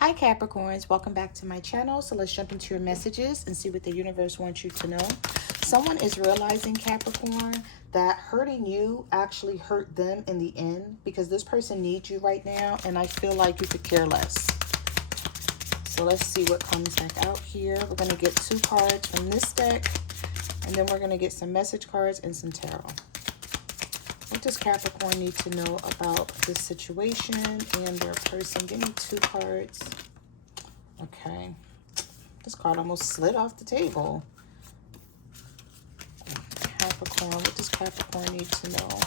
Hi Capricorns, welcome back to my channel. So let's jump into your messages and see what the universe wants you to know. Someone is realizing, Capricorn, that hurting you actually hurt them in the end, because this person needs you right now and I feel like you could care less. So let's see what comes back out here. We're going to get 2 cards from this deck, and then we're going to get some message cards and some tarot. What does Capricorn need to know about this situation and their person? Give me 2 cards. Okay. This card almost slid off the table. Capricorn, what does Capricorn need to know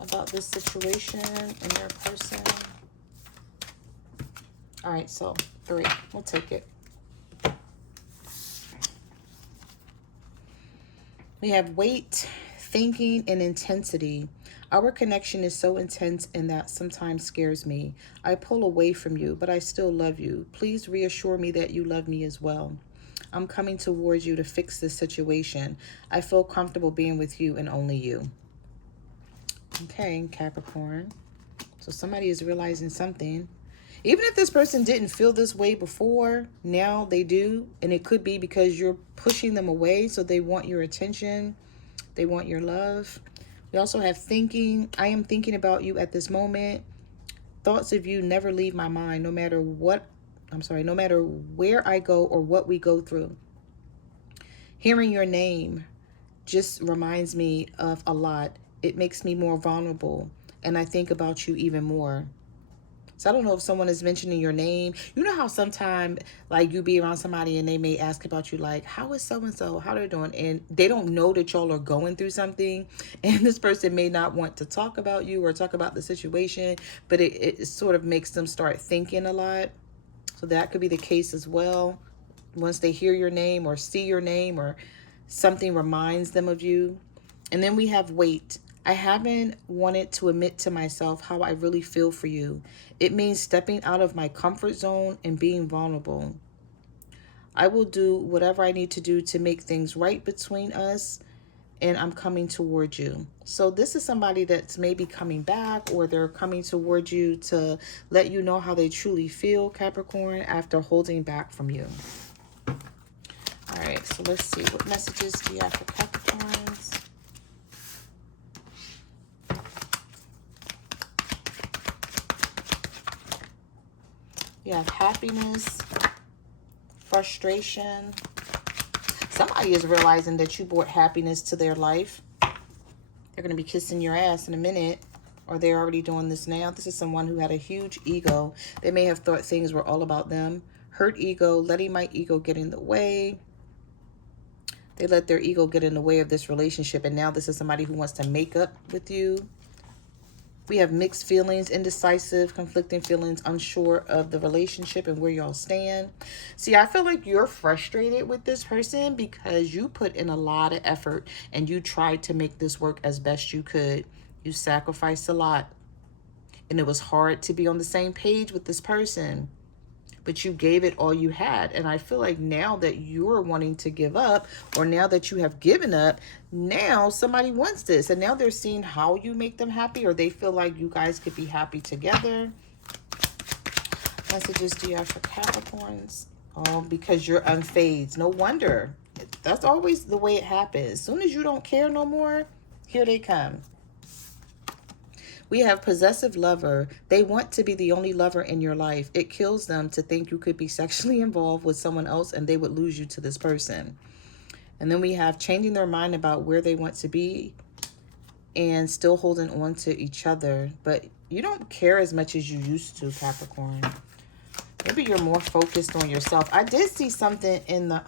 about this situation and their person? All right, so 3. We'll take it. We have weight, thinking, and intensity. Our connection is so intense and that sometimes scares me. I pull away from you, but I still love you. Please reassure me that you love me as well. I'm coming towards you to fix this situation. I feel comfortable being with you and only you. Okay, Capricorn. So somebody is realizing something. Even if this person didn't feel this way before, now they do. And it could be because you're pushing them away, so they want your attention. They want your love. We also have thinking. I am thinking about you at this moment. Thoughts of you never leave my mind, no matter what. No matter where I go or what we go through. Hearing your name just reminds me of a lot. It makes me more vulnerable, and I think about you even more. So I don't know if someone is mentioning your name. You know how sometimes, like, you be around somebody and they may ask about you, like, how is so-and-so, how they're doing? And they don't know that y'all are going through something. And this person may not want to talk about you or talk about the situation, but it sort of makes them start thinking a lot. So that could be the case as well. Once they hear your name or see your name or something reminds them of you. And then we have weight. I haven't wanted to admit to myself how I really feel for you. It means stepping out of my comfort zone and being vulnerable. I will do whatever I need to do to make things right between us, and I'm coming toward you. So this is somebody that's maybe coming back, or they're coming toward you to let you know how they truly feel, Capricorn, after holding back from you. All right, so let's see. What messages do you have for Capricorns? You have happiness, frustration. Somebody is realizing that you brought happiness to their life. They're going to be kissing your ass in a minute, or they're already doing this now. This is someone who had a huge ego. They may have thought things were all about them. Hurt ego, letting my ego get in the way. They let their ego get in the way of this relationship, and now this is somebody who wants to make up with you. We have mixed feelings, indecisive, conflicting feelings, unsure of the relationship and where y'all stand. See, I feel like you're frustrated with this person because you put in a lot of effort and you tried to make this work as best you could. You sacrificed a lot. And it was hard to be on the same page with this person. But you gave it all you had. And I feel like now that you're wanting to give up, or now that you have given up, now somebody wants this. And now they're seeing how you make them happy, or they feel like you guys could be happy together. Messages do you have for Capricorns? Oh, because you're unfazed. No wonder. That's always the way it happens. As soon as you don't care no more, here they come. We have possessive lover. They want to be the only lover in your life. It kills them to think you could be sexually involved with someone else and they would lose you to this person. And then we have changing their mind about where they want to be and still holding on to each other. But you don't care as much as you used to, Capricorn. Maybe you're more focused on yourself. I did see something in the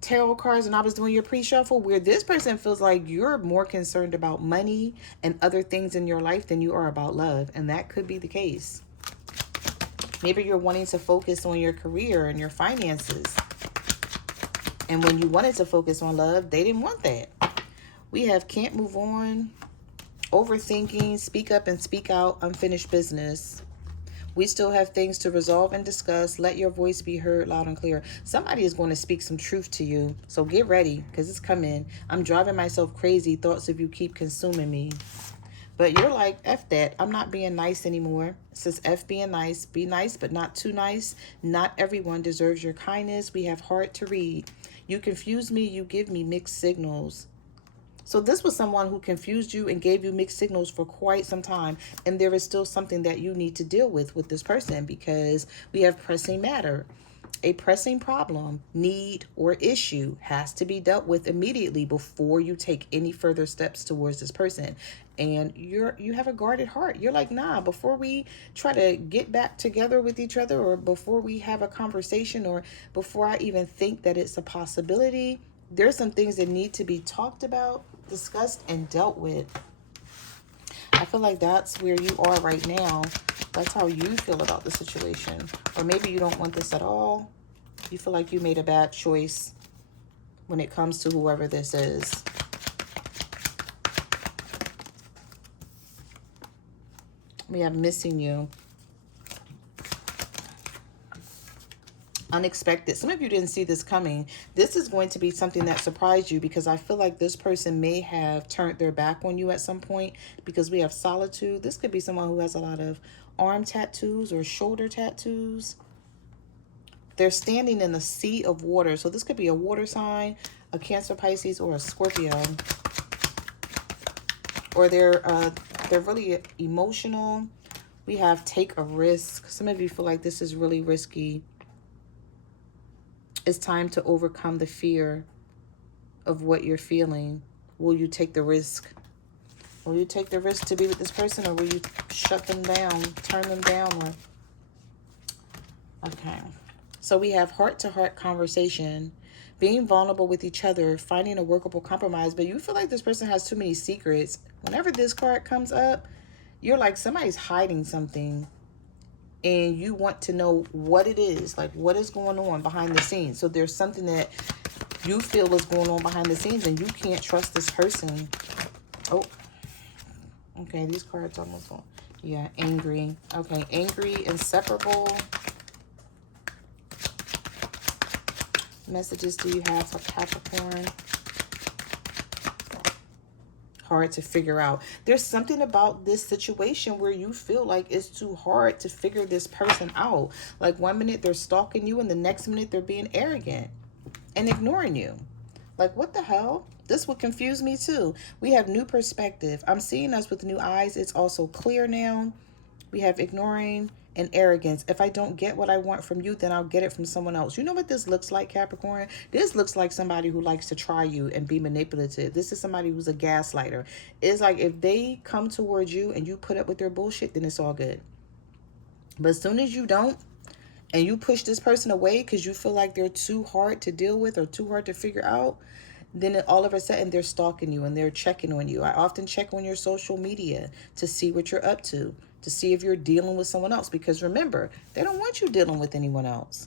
tarot cards and I was doing your pre-shuffle where this person feels like you're more concerned about money and other things in your life than you are about love. And that could be the case. Maybe you're wanting to focus on your career and your finances. And when you wanted to focus on love, they didn't want that. We have can't move on, overthinking, speak up and speak out, unfinished business. We still have things to resolve and discuss. Let your voice be heard loud and clear. Somebody is going to speak some truth to you. So get ready because it's coming. I'm driving myself crazy. Thoughts of you keep consuming me. But you're like, F that. I'm not being nice anymore. It says F being nice. Be nice, but not too nice. Not everyone deserves your kindness. We have hard to read. You confuse me. You give me mixed signals. So this was someone who confused you and gave you mixed signals for quite some time. And there is still something that you need to deal with this person, because we have pressing matter. A pressing problem, need, or issue has to be dealt with immediately before you take any further steps towards this person. And you have a guarded heart. You're like, nah, before we try to get back together with each other, or before we have a conversation, or before I even think that it's a possibility, there's some things that need to be talked about, discussed, and dealt with. I feel like that's where you are right now. That's how you feel about the situation. Or maybe you don't want this at all. You feel like you made a bad choice when it comes to whoever this is. We have missing you. Unexpected. Some of you didn't see this coming. This is going to be something that surprised you, because I feel like this person may have turned their back on you at some point, because we have solitude. This could be someone who has a lot of arm tattoos or shoulder tattoos. They're standing in a sea of water. So this could be a water sign, a Cancer, Pisces, or a Scorpio. Or they're really emotional. We have take a risk. Some of you feel like this is really risky. It's time to overcome the fear of what you're feeling. Will you take the risk? Will you take the risk to be with this person, or will you shut them down, turn them down? Okay. So we have heart-to-heart conversation, being vulnerable with each other, finding a workable compromise. But you feel like this person has too many secrets. Whenever this card comes up, you're like, somebody's hiding something, and you want to know what it is, like what is going on behind the scenes. So there's something that you feel is going on behind the scenes, and you can't trust this person. Oh, okay, these cards almost on. Yeah, angry. Okay, angry, inseparable. Messages do you have for Capricorn? Hard to figure out. There's something about this situation where you feel like it's too hard to figure this person out. Like one minute they're stalking you, and the next minute they're being arrogant and ignoring you. Like, what the hell? This would confuse me too. We have new perspective. I'm seeing us with new eyes. It's also clear now. We have ignoring and arrogance. If I don't get what I want from you, then I'll get it from someone else. You know what this looks like, Capricorn? This looks like somebody who likes to try you and be manipulative. This is somebody who's a gaslighter. It's like if they come towards you and you put up with their bullshit, then it's all good. But as soon as you don't, and you push this person away because you feel like they're too hard to deal with or too hard to figure out, then all of a sudden they're stalking you and they're checking on you. I often check on your social media to see what you're up to see if you're dealing with someone else. Because remember, they don't want you dealing with anyone else.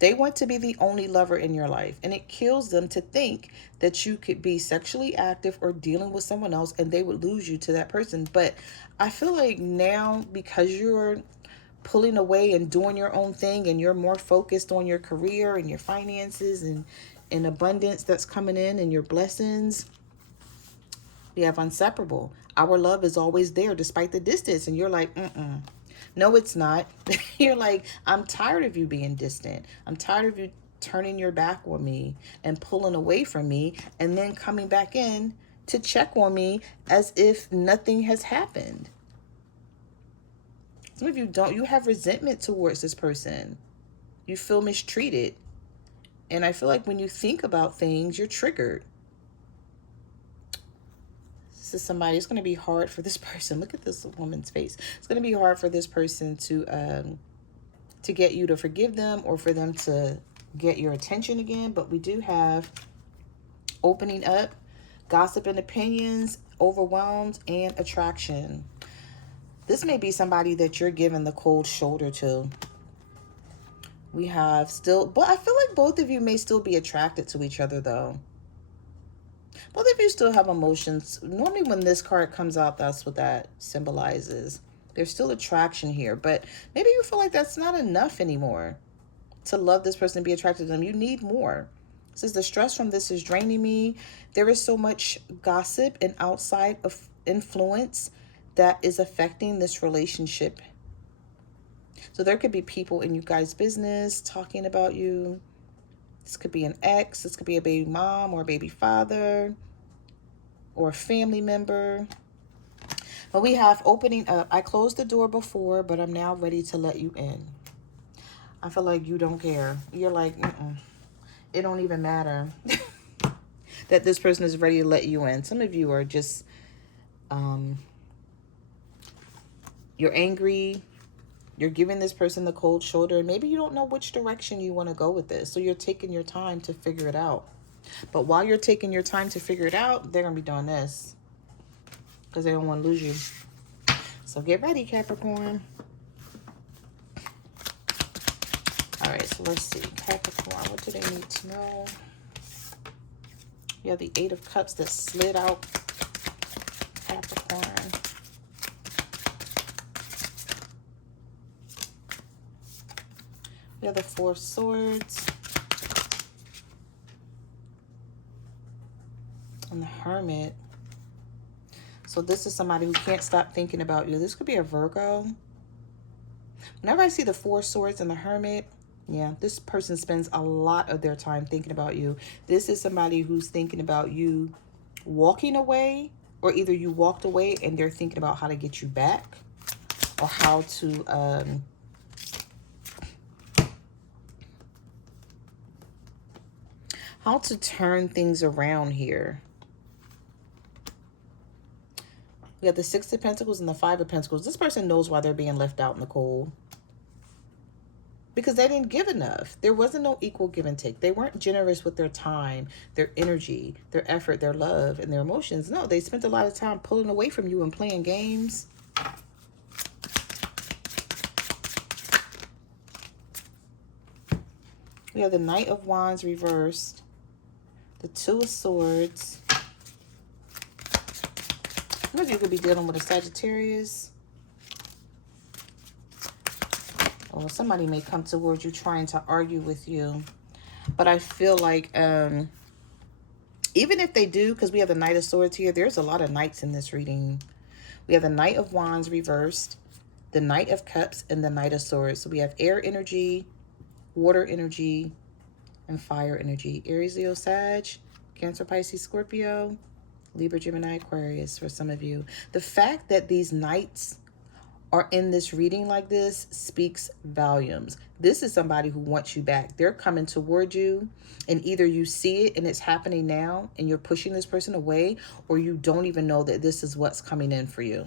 They want to be the only lover in your life. And it kills them to think that you could be sexually active or dealing with someone else and they would lose you to that person. But I feel like now, because you're pulling away and doing your own thing, and you're more focused on your career and your finances and abundance that's coming in and your blessings, we have inseparable. Our love is always there despite the distance. And you're like, no, it's not. You're like, I'm tired of you being distant. I'm tired of you turning your back on me and pulling away from me, and then coming back in to check on me as if nothing has happened. Some of you don't. You have resentment towards this person. You feel mistreated. And I feel like when you think about things, you're triggered. This is somebody, it's going to be hard for this person. Look at this woman's face. It's going to be hard for this person to get you to forgive them, or for them to get your attention again. But we do have opening up, gossip and opinions, overwhelmed, and attraction. This may be somebody that you're giving the cold shoulder to. We have still, but I feel like both of you may still be attracted to each other though. Both of you still have emotions. Normally when this card comes out, that's what that symbolizes. There's still attraction here, but maybe you feel like that's not enough anymore to love this person and be attracted to them. You need more. It says the stress from this is draining me. There is so much gossip and outside of influence that is affecting this relationship. So there could be people in you guys' business talking about you. This could be an ex. This could be a baby mom or a baby father or a family member. But we have opening up. I closed the door before, but I'm now ready to let you in. I feel like you don't care. You're like, it don't even matter that this person is ready to let you in. Some of you are just, you're angry. You're giving this person the cold shoulder. And maybe you don't know which direction you want to go with this. So you're taking your time to figure it out. But while you're taking your time to figure it out, they're going to be doing this. Because they don't want to lose you. So get ready, Capricorn. All right, so let's see. Capricorn, what do they need to know? You have the 8 of Cups that slid out. Capricorn. You have the 4 of Swords. And the Hermit. So this is somebody who can't stop thinking about you. This could be a Virgo. Whenever I see the 4 Swords and the Hermit, yeah, this person spends a lot of their time thinking about you. This is somebody who's thinking about you walking away, or either you walked away and they're thinking about how to get you back, or how to turn things around here. We have the 6 of Pentacles and the 5 of Pentacles. This person knows why they're being left out in the cold. Because they didn't give enough. There wasn't no equal give and take. They weren't generous with their time, their energy, their effort, their love, and their emotions. No, they spent a lot of time pulling away from you and playing games. We have the Knight of Wands reversed. The 2 of Swords. Some of you could be dealing with a Sagittarius. Or somebody may come towards you trying to argue with you. But I feel like even if they do, because we have the Knight of Swords here, there's a lot of Knights in this reading. We have the Knight of Wands reversed, the Knight of Cups, and the Knight of Swords. So we have air energy, water energy, and fire energy. Aries, Leo, Sag, Cancer, Pisces, Scorpio, Libra, Gemini, Aquarius for some of you. The fact that these Knights are in this reading like this speaks volumes. This is somebody who wants you back. They're coming toward you, and either you see it and it's happening now and you're pushing this person away, or you don't even know that this is what's coming in for you.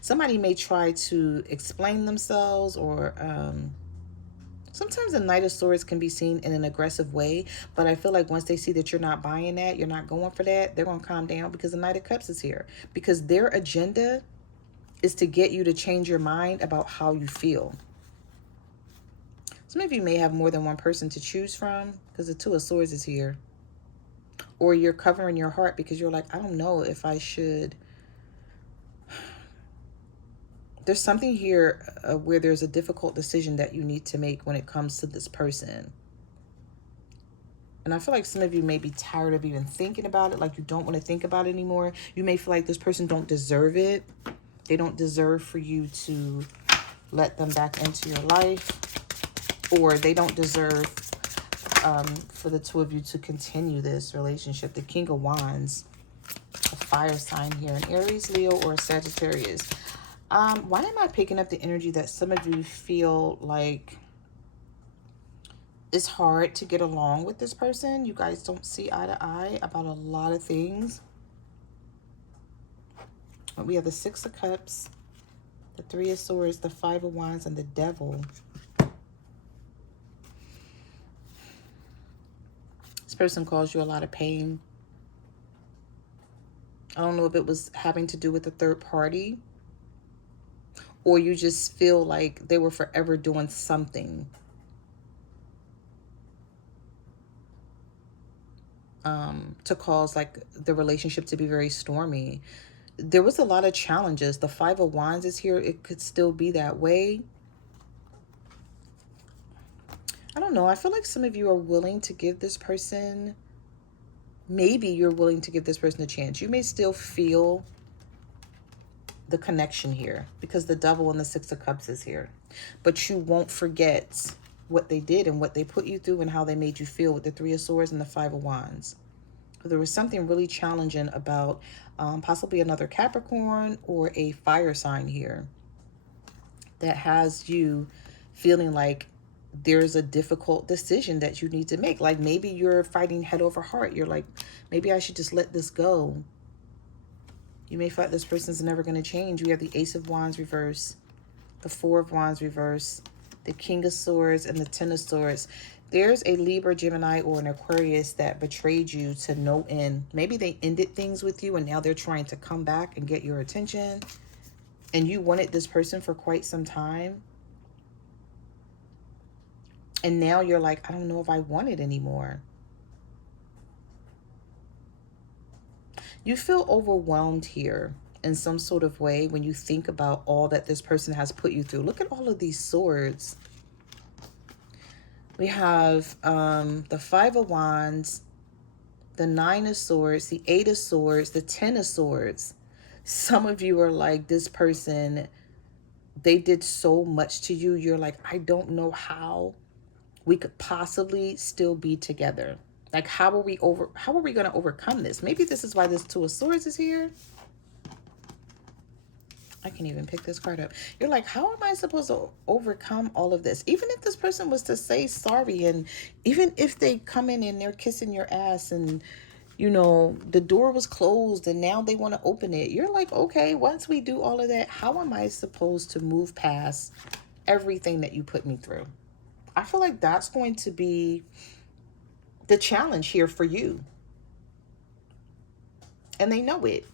Somebody may try to explain themselves, or sometimes the Knight of Swords can be seen in an aggressive way, but I feel like once they see that you're not buying that, you're not going for that, they're going to calm down, because the Knight of Cups is here. Because their agenda is to get you to change your mind about how you feel. Some of you may have more than one person to choose from, because the 2 of Swords is here. Or you're covering your heart because you're like, I don't know if I should. There's something here where there's a difficult decision that you need to make when it comes to this person. And I feel like some of you may be tired of even thinking about it, like you don't want to think about it anymore. You may feel like this person don't deserve it. They don't deserve for you to let them back into your life. Or they don't deserve for the 2 of you to continue this relationship. The King of Wands, a fire sign here. An Aries, Leo, or Sagittarius. Why am I picking up the energy that some of you feel like it's hard to get along with this person? You guys don't see eye to eye about a lot of things. We have the 6 of Cups, the 3 of Swords, the 5 of Wands, and the Devil. This person caused you a lot of pain. I don't know if it was having to do with a third party, or you just feel like they were forever doing something to cause like the relationship to be very stormy. There was a lot of challenges. The 5 of Wands is here. It could still be that way. I don't know. I feel like some of you are willing to give this person maybe you're willing to give this person a chance. You may still feel the connection here because the Devil and the Six of Cups is here. But you won't forget what they did and what they put you through and how they made you feel with the Three of Swords and the Five of Wands. There was something really challenging about possibly another Capricorn or a fire sign here that has you feeling like there's a difficult decision that you need to make. Like maybe you're fighting head over heart. You're like, maybe I should just let this go. You may find this person's never going to change. We have the Ace of Wands reverse, the Four of Wands reverse, the King of Swords, and the Ten of Swords. There's a Libra, Gemini, or an Aquarius that betrayed you to no end. Maybe they ended things with you and now they're trying to come back and get your attention. And you wanted this person for quite some time. And now you're like, I don't know if I want it anymore. You feel overwhelmed here in some sort of way when you think about all that this person has put you through. Look at all of these swords. We have the Five of Wands, the Nine of Swords, the Eight of Swords, the Ten of Swords. Some of you are like, this person, they did so much to you. You're like, I don't know how we could possibly still be together. Like, how are we going to overcome this? Maybe this is why this Two of Swords is here. I can't even pick this card up. You're like, how am I supposed to overcome all of this? Even if this person was to say sorry, and even if they come in and they're kissing your ass and, you know, the door was closed and now they want to open it. You're like, okay, once we do all of that, how am I supposed to move past everything that you put me through? I feel like that's going to be the challenge here for you. And they know it.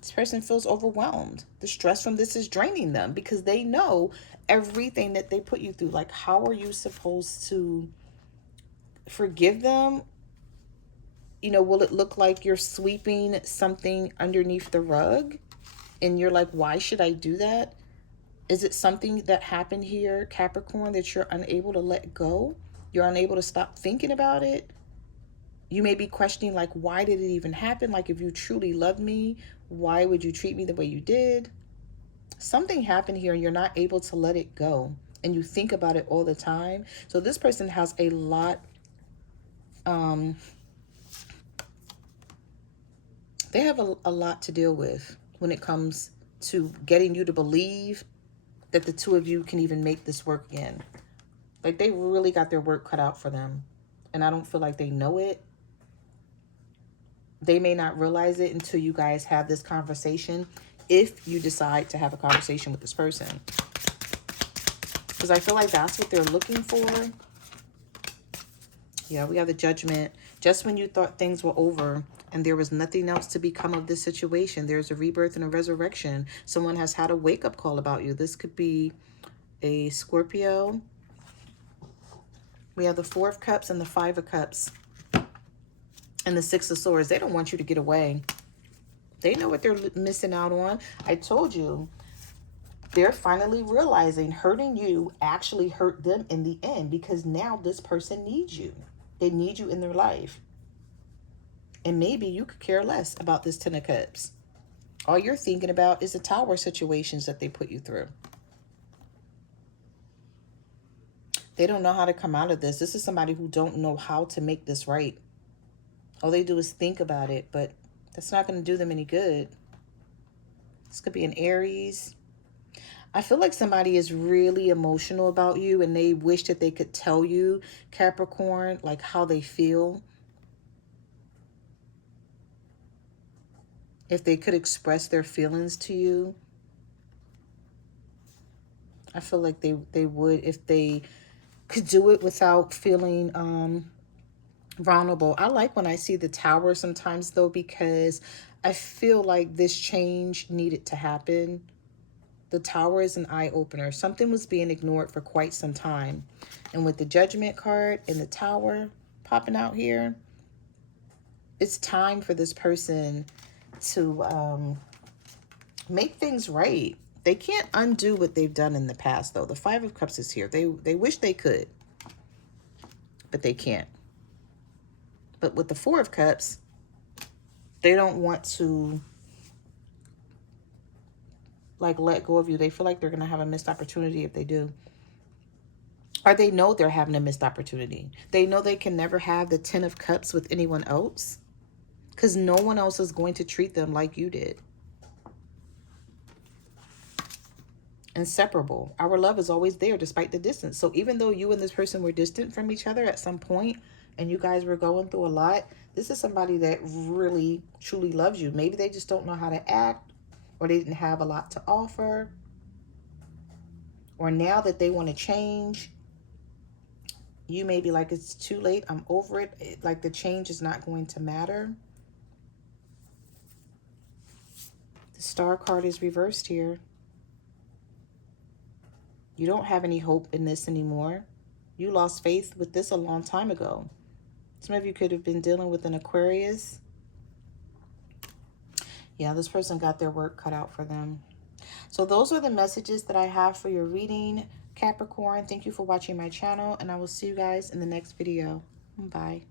This person feels overwhelmed. The stress from this is draining them because they know everything that they put you through. Like, how are you supposed to forgive them? You know, will it look like you're sweeping something underneath the rug? And you're like, why should I do that? Is it something that happened here, Capricorn, that you're unable to let go? You're unable to stop thinking about it? You may be questioning, like, why did it even happen? Like, if you truly loved me, why would you treat me the way you did? Something happened here and you're not able to let it go. And you think about it all the time. So this person has a lot, they have a lot to deal with when it comes to getting you to believe that the two of you can even make this work again. Like, they really got their work cut out for them. And I don't feel like they know it. They may not realize it until you guys have this conversation, if you decide to have a conversation with this person. Because I feel like that's what they're looking for. Yeah, we have the Judgment. Just when you thought things were over and there was nothing else to become of this situation, there's a rebirth and a resurrection. Someone has had a wake-up call about you. This could be a Scorpio. We have the Four of Cups and the Five of Cups. And the Six of Swords. They don't want you to get away. They know what they're missing out on. I told you, they're finally realizing hurting you actually hurt them in the end, because now this person needs you. They need you in their life. And maybe you could care less about this Ten of Cups. All you're thinking about is the Tower situations that they put you through. They don't know how to come out of this. This is somebody who don't know how to make this right. All they do is think about it, but that's not going to do them any good. This could be an Aries. I feel like somebody is really emotional about you and they wish that they could tell you, Capricorn, like how they feel. If they could express their feelings to you. I feel like they would if they could do it without feeling vulnerable. I like when I see the Tower sometimes, though, because I feel like this change needed to happen. The Tower is an eye-opener. Something was being ignored for quite some time. And with the Judgment card and the Tower popping out here, it's time for this person to make things right. They can't undo what they've done in the past, though. The Five of Cups is here. They wish they could, but they can't. But with the Four of Cups, they don't want to like let go of you. They feel like they're going to have a missed opportunity if they do. Or they know they're having a missed opportunity. They know they can never have the 10 of Cups with anyone else because no one else is going to treat them like you did. Inseparable. Our love is always there despite the distance. So even though you and this person were distant from each other at some point and you guys were going through a lot, this is somebody that really, truly loves you. Maybe they just don't know how to act, or they didn't have a lot to offer, or now that they want to change, you may be like, it's too late, I'm over it. Like the change is not going to matter. The Star card is reversed here. You don't have any hope in this anymore. You lost faith with this a long time ago. Some of you could have been dealing with an Aquarius. Yeah, this person got their work cut out for them. So those are the messages that I have for your reading, Capricorn. Thank you for watching my channel, and I will see you guys in the next video. Bye.